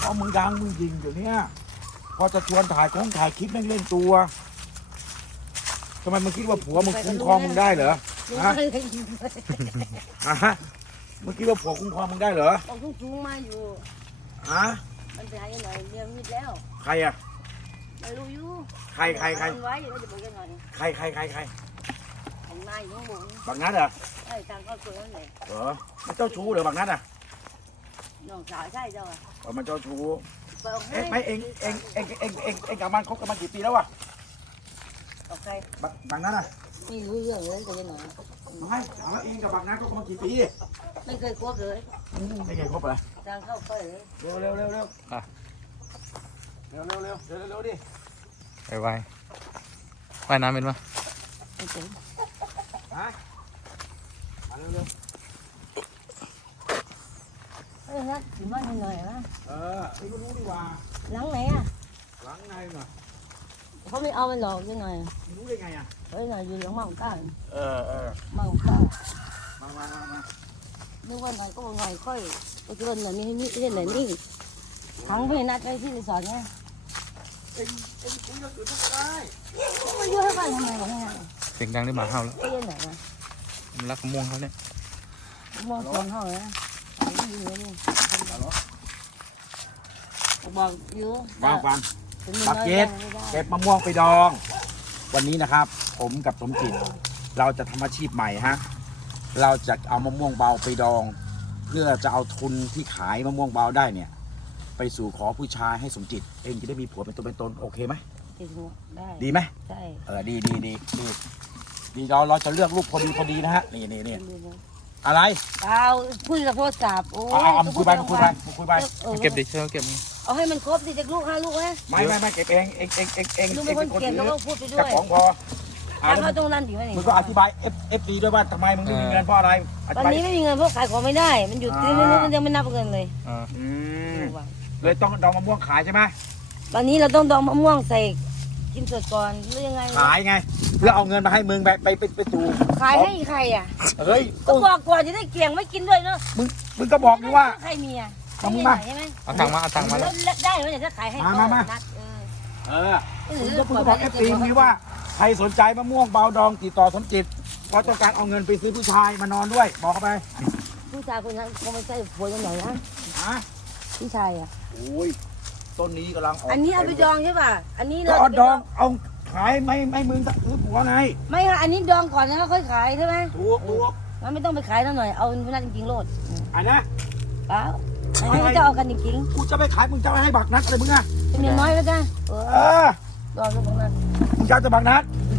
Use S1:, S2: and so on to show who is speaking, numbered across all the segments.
S1: ราะมึงดังมึงยิงเดี๋ยวนี้พอจะชวนถ่ายคลิปแม่งเล่นตัวทำไมมึงคิดว่าผัวมึงคุ้มครองมึงได้เหรอฮะฮะมึงคิดว่าผัวคุ้มครองมึงได้เหรอ
S2: ต้องสูงมาอยู่
S1: ฮะ
S2: มันไปหาหน่อยเรียนมิดแล้ว
S1: ใครอะ
S2: ไม่รู้อยู่
S1: ใคร
S2: ไว้แล้วจะบอกยังไง
S1: ใคร
S2: เห็นมาอยู่ข้างบน
S1: บักนัดเหรอ
S2: ไอ้ทางครอบครัวนั่นแหละ
S1: เหรอมันเจ้าชู้เหรอบักนัดอะ
S2: น้องสาวใช่เจ้าอ่ะ
S1: มันเจ้าชู้ไม่เองกับมันคบกันมากี่ปีแล้ววะ
S2: กับใคร
S1: บักนัดอะ
S2: ไม่รู้เรื่องเลยแต่ยังไง
S1: ไม่ถามว่าเองกับบักนัดคบกันมากี่ปี
S2: ไม่เคยคบเลย
S1: ไม่เคยคบเลย
S2: ทางเข้าไปเลย
S1: เร็วดิ
S3: ไปว่ายน้ำเป็นปะ
S1: ฮะมาเร็ว
S2: นัดถึงบ้านหน่อยนะ
S1: ไอ้ก็รู้ดีว่า
S2: หลังไหนอ่ะ
S1: หลังไงเนาะ
S2: เขาไม่เอาไปหลอกยังไง
S1: รู้ได้ไงอ่ะ
S2: เฮ้ยหน่อยอยู่หลังเมาก้า
S1: มา
S2: นึกว่าหน่อยก็หน่อยค่อยไปเกินหน่อยนี่เห็นไหนนี่ทั้งไม่นัดไปที่รีสอร์ทไง
S1: เอ็งคุยกับอื่นก็ได้
S2: มันยุ่งให้บ้านทำไมวะเนี่ย
S3: เสียงดังได้หมาเห่าแล้ว
S2: ไปยังไหนวะ
S3: มันรักมะม่วงเขาเนี่ย
S2: มองคนเขาเลยนะบอกอยู่
S1: ฟังปักเก็บมะม่วงไปดอง วันนี้นะครับผมกับสมจิตเราจะทำอาชีพใหม่ฮะเราจะเอามะม่วงเบาไปดอง เพื่อจะเอาทุนที่ขายมะม่วงเบาได้เนี่ยไปสู่ขอผู้ชายให้สมจิตเองจะได้มีผัวเป็นตัวเป็นตนโอเคไหมดีไหม
S2: ใช่
S1: ดีเราจะเลือกรูปพอดีนะฮะนี่อะไร
S2: เอาคุยกับโทรศัพท์โอ้
S1: ยคุยไป
S3: เก็บดิเชื่อเก็บ
S2: เอาให้มันครบดิจะลูก5 ลูกไหม
S1: ไม่เก็บเอง
S2: ลูกเป็นคนเก็บแล้วก็พูดไปด้วย
S1: แต่ของพอ
S2: เขาต้องรันอยู่ไหม
S1: มึงก็อธิบาย FD ด้วยว่าทำไมมึงไม่มีเงินเพราะอะไร
S2: ตอนนี้ไม่มีเงินเพราะขายของไม่ได้มันหยุดที่มันยังไม่นับเงินเลย
S1: เลยต้องดองมะม่วงขายใช่ไหม
S2: ตอนนี้เราต้องดองมะม่วงใส่กินสดก่อนหรือยังไง
S1: ขายไงเพื่อเอาเงินมาให้มึงไปสู่
S2: ขายให้ใครอ่ะ
S1: เฮ้ย
S2: ก็บอกก่อนจะได้เกี่ยงไม่กินด้วยเนาะ
S1: มึงก็บอกดิว่า
S2: ใครมีอ่ะ
S1: มึงมา
S2: ใช่ไหม
S3: เอาตังมา
S2: แล้วได้ไหมเนี่ยถ้าขายให้
S1: มามึงก็บอกFDนี่ว่าใครสนใจมะม่วงเบาดองติดต่อสมจิตเพราะต้องการเอาเงินไปซื้อผู้ชายมานอนด้วยบอกเขาไป
S2: ผู้ชายคนนั้นเขาไม่ใช่ผัวยังไงนะผู้ชายอ่ะ
S1: โอ้ยต้นนี้กำลังออก
S2: อันนี้เอาไปดองใช่ป่ะอันนี้เรา
S1: ดองเอาขายไม่มึงซื้อผัวไง
S2: ไม่ค่ะอันนี้ดองก่อนแล้วค่อยขายใช่ไหม
S1: ถูก
S2: งั้นไม่ต้องไปขายแล้วหน่อยเอาพนักจริงๆโลด
S1: อันนะ
S2: เปล่าไม่จะเอากันจริง
S1: ๆกูจะไปขายมึงจะไปให้บักนัดอะไรมึงอะ
S2: เป็นเงินน้อยแล้วจ้ะดองตรงนั้น
S1: มึงจะบักนัด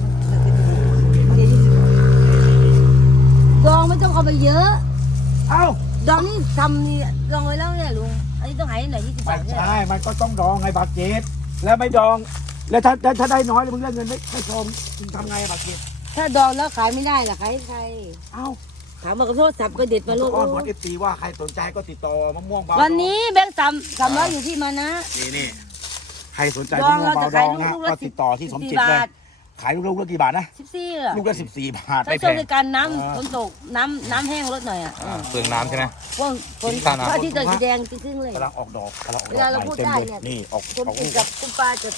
S2: ดองไม่ต้องเอาไปเยอะ
S1: เอ้า
S2: ดองนี่ทำนี่ดองไว้แล้วเนี่ยลุงอันนี้ต้องหายหน่อย20 บาท
S1: ใช่มันก็ต้องดองไงบาทเจ็ดแล้วไม่ดองแล้วถ้าได้น้อยแล้วมึงได้เงินไม่ชมมึงทำไงบาทเจ็ด
S2: ถ้าดองแล้วขายไม่ได้ล่ะขายให้ใคร
S1: เอ้า
S2: ถามมาขอโทษสับก็เด็ดมาลูก
S1: อ้อนหมดFDว่าใครสนใจก็ติดต่อมะม่วงเบา
S2: วันนี้แบงค์300อยู่ที่มานะ
S1: นี่ใครสนใจมะม่วงเบาดองนะก็ติดต่อที่สมจิตเลยขายลูกละกี่บาทนะ
S2: 14
S1: ลูกละ14 บาท
S2: ไม่แพงในการน้ำฝนตกน้ำแห้งลดหน่อยอ่ะ
S3: เปลืองน้ำใช่ไหม
S2: พวกคนพระที่เกิดสีแดงจริงๆเลย
S1: กำลังออกดอก
S2: เวลาเราพูดได้เนี่ย
S1: นี่ออก
S2: กับคุณป้าจะ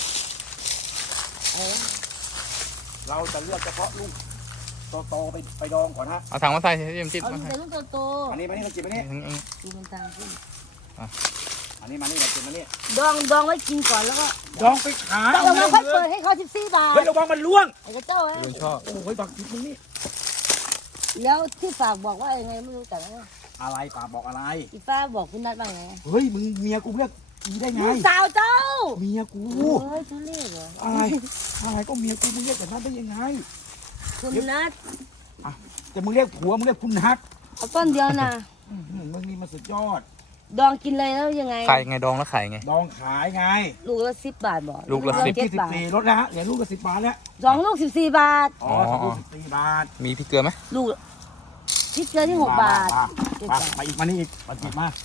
S1: เราจะเลือกเฉพาะลูกโตไปดองก่อนฮะ
S3: เอาถังมาใส่เยี่ยมจิ๊บ
S2: เอาลูกโต
S1: อันนี้มานี่มันจิบมานี่
S2: ดูมันตามขึ้น
S1: อันนี้มานี่เราจิบมานี่
S2: ดองไว้กินก่อนแล้วก็
S1: ดองไปขาย
S2: ดองแล้วค่อยเปิดให้เขา14 บาท
S1: เฮ้ยระวังมันล่วง
S2: ไอ้เจ้าไอ้
S3: ชอบ
S1: โอ้ยบักจิบมึงนี่
S2: แล้วที่ฝากบอกว่ายังไงไม่รู้แต่ว่า
S1: อะไรฝากบอกอะไร
S2: อีฟ้าบอกคุณนัทบ้างไง
S1: เฮ้ยมึงเมียกูเรียกอีได้ไง
S2: สาวเจ้า
S1: เมียกู
S2: เฮ้ยชื่อเรียกเหรอ
S1: อะไรก็เมียกูมึงเรียกแต่นั้นได้ยังไง
S2: คุณนัท
S1: แต่มึงเรียกผัวมึงเรียกคุณนัท
S2: เอาต้นเดียวนะ
S1: มึงนี่มันสุดยอด
S2: ดองกินเลยแล้วยังไง
S3: ขายไงดองแล้วขายไง
S1: ดองขายไง
S2: ลูกละ10 บาทบอก
S3: ลูกละ
S1: 14ลดนะฮะเหรียญลูกละ10 บาทแล้ว
S2: 2 ลูก14 บาท
S1: อ๋อ2 ลูก14 บาท
S3: มีพริกเกลือไหม
S2: ลูกพริกเกลือที่6 บาท
S1: มาอีกมานี่อีกมาจิบมา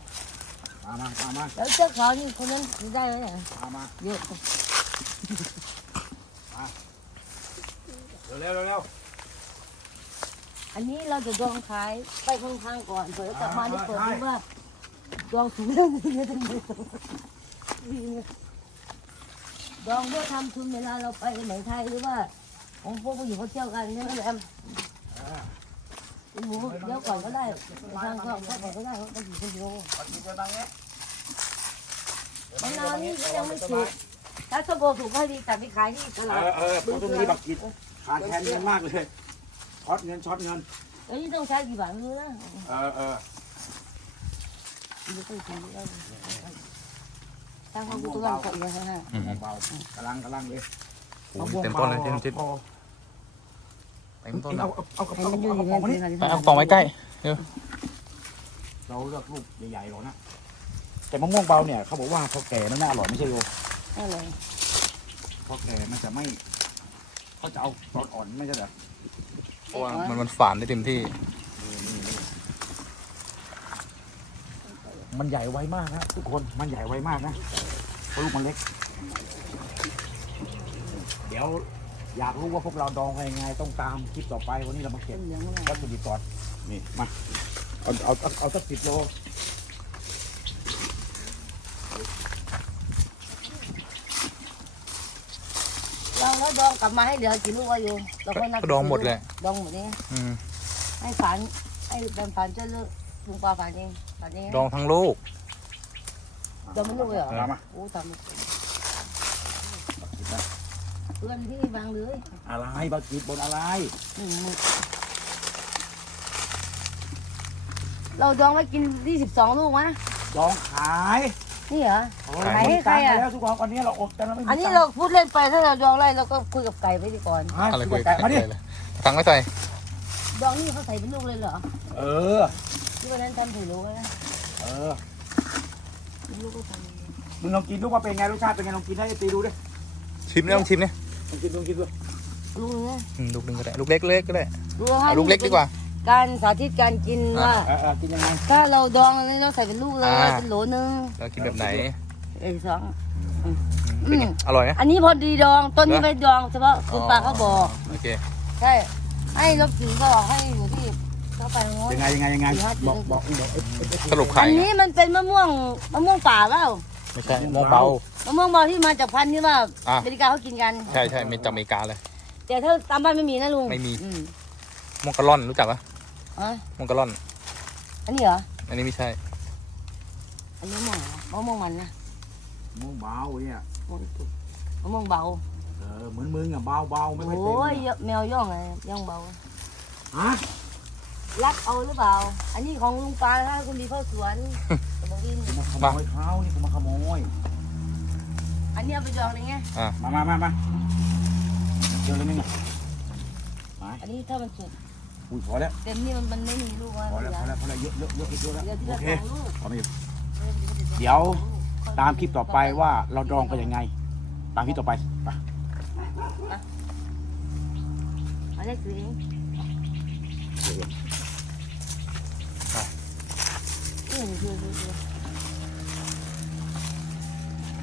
S2: แล้วเจ้าเขานี่คนนั้นได้ไหมเนี่ย
S1: มา
S2: เยอะ
S1: เร็ว
S2: อันนี้เราจะดองขายไปข้างๆก่อนเผื่อกลับมาได้เปิดดูว่าดองถุงเรื่องนี้ไม่ต้องดองเพื่อทำทุนเวลาเราไปไหนไทยหรือว่าของพวกผู้หญิงเขาเที่ยวกันใช่ไหมแอมหมูเดี๋ยวก่อนก็ได้ทางก็ก่อนก็ได้เขาไปอยู่คนเดียวมะนาวนี่ยังไม่สุกถ้าส้มโอสุกก็ดีแต่ไปขายที่ตลาด
S1: ตรงนี้บักกิดขาดแคลนเงินมากเลยช็อตเงิน
S2: แล้วนี่ต้องใช้กี่บาทไม่รู้นะ ไม่ต้องกินแล้วทางเขากูต้องกดเลยฮะ
S1: เบากำลังเลย
S3: โอ้โหเต็มต้นเลยเต็มเต็มต้น
S1: เอากระ
S2: ให้
S1: เป๋า
S2: มันอยู่
S1: เอา
S2: ใน
S1: กระเป๋ามานี่
S3: ไปเอากล่องไว้ใกล้เร็ว
S1: เราเลือกลูกใหญ่ๆหรอกนะแต่มะม่วงเบาเนี่ยเขาบอกว่าพอแก่แล้วน่าอร่อยไม่ใช่โย
S2: อะไร
S1: พอแก่มันจะไม่เขาจะเอาตอนอ่อนไม่ใช่เหรอ
S3: เพราะว่ามันฝานได้เต็มที่
S1: มันใหญ่ไวมากนะทุกคนมันใหญ่ไวมากนะเพราะลูกมันเล็ก เดี๋ยวอยากรู้ว่าพวกเราดองกันยังไงต้องตามคลิปต่อไปวันนี้เรามาเก็บ
S2: เหลืองอะไร
S1: วัตถุดิบก่อนนี่มาเอาสัก10 โล
S2: เราแล้วดองกลับมาให้เหลือกี่ลูกวะโยเราก็นับ
S3: ก็ดองหมดเลย
S2: ดองหมดนี่
S3: อืม
S2: ให้ฝันให้เป็นฝันจะเลิกลุงปลาฝันเองฝันเอง
S3: ดองทั้งลูก
S2: ดองไม่ลูกเลยเหรอ
S1: เอามา
S2: โอ้ทำเพื่อนที่บางเลย
S1: อะไรบักกิดบนอะไร
S2: เราดองไว้กิน22 ลูกมะ
S1: ดองขาย
S2: นี่เหรอ
S3: ขาย
S2: ให้ใครอะ
S1: แล้วทุกคนวันนี้เราอดกันแล้วไม่มี
S2: อันนี้
S1: ตังค์
S2: เราพูดเล่นไปถ้าเราดองไรเราก็คุยกับไก่ไปดีก่อน
S3: อะไร
S1: คุ
S3: คุ
S1: ย
S3: ย
S1: กับไก่มาดิ
S3: เลยตังไม่ใส่
S2: ดองนี่เขาใส่เป็นลูกเลยเหรอ
S1: เออ
S2: ที่วันนั้นทำถูกรู้นะ
S1: เออ
S2: ลูกก็ท
S1: มึงลองกินลูกว่าเป็นไงรสชาติเป็นไงลองกินให้ตีดูดิ
S3: ชิมเนี่ยต้องชิมเนี่ย
S1: ลองกินดู
S2: ำลูกนะ
S3: ลูกนึงก็ได้ลูกเล็กก็ได้
S2: ลูก
S3: เอาลูกเล็กดีกว่า
S2: การสาธิตการกินว่า
S1: กินยังไง
S2: ถ้าเราดองอันนี้เราใส่เป็นลูกเลย
S3: อ่า
S2: เป็นโหลนึง
S3: แล้วกินแบบไหน
S2: สอง
S3: เป็นไงอร่อยไหม
S2: อันนี้พอดีดองต้นนี้ไปดองเฉพาะคุณปลาเขาบอก
S3: โอเค
S2: ใช่ให้ลบสีก็บอกให้อยู่ที่เขาไปโน้น
S1: ยังไงบอก
S3: สรุป
S2: อั
S3: ขาย
S2: น
S3: ไง
S2: นี้มันเป็นมะม่วงป่าเปล่า
S3: ไม่ใช่มะม่วงเบาม
S2: ะม่วงเบาที่มาจากพันธุ์ที่ว่า
S3: อ่ะ
S2: อเมริกาเขากินกัน
S3: ใช่เมจากอเมริกาเลย
S2: แต่ถ้าตามบ้านไม่มีนะลุง
S3: ไม่มี
S2: อื
S3: มงกะล่อนรู้จักปะ
S2: อ่ะ
S3: มงกะล่อน
S2: อันนี้เหรอ
S3: อันนี้ไม่ใช่
S2: อันนี้มะม่วงเหรอมะม่วงมันนะ
S1: ม่วงเบาเนี่ย
S2: มะม่วงเบา
S1: เหมือนมึงอ่ะเบาไม่ค่อยเต็ม
S2: โอ้ยแมวย่องไงย่องเบา
S1: ฮะ
S2: รักเอาหรือเปล่า อันนี้ของลุงปลาถ้าคุณดีเข้าสวนตะบวิน
S1: กูมาขโมยเขานี่กูมาขโมย
S2: อันนี้เอาไปดองเลยไง
S1: มาเจอเลยมั้ง
S2: อันนี้ถ้ามันสุด
S1: อุ้ยพอแล้ว
S2: เต็มนี่มันไม่มีลูกว่า
S1: พอแล้วเยอะแล้ว
S2: เดี๋ยวที่ละ
S1: โอเค
S2: 2 ลูก
S1: พอไม่อยู่เดี๋ยวตามคลิปต่อไปว่าเราดองกันยังไง ตามคลิปต่อไปไป
S2: อันนี้คือเอง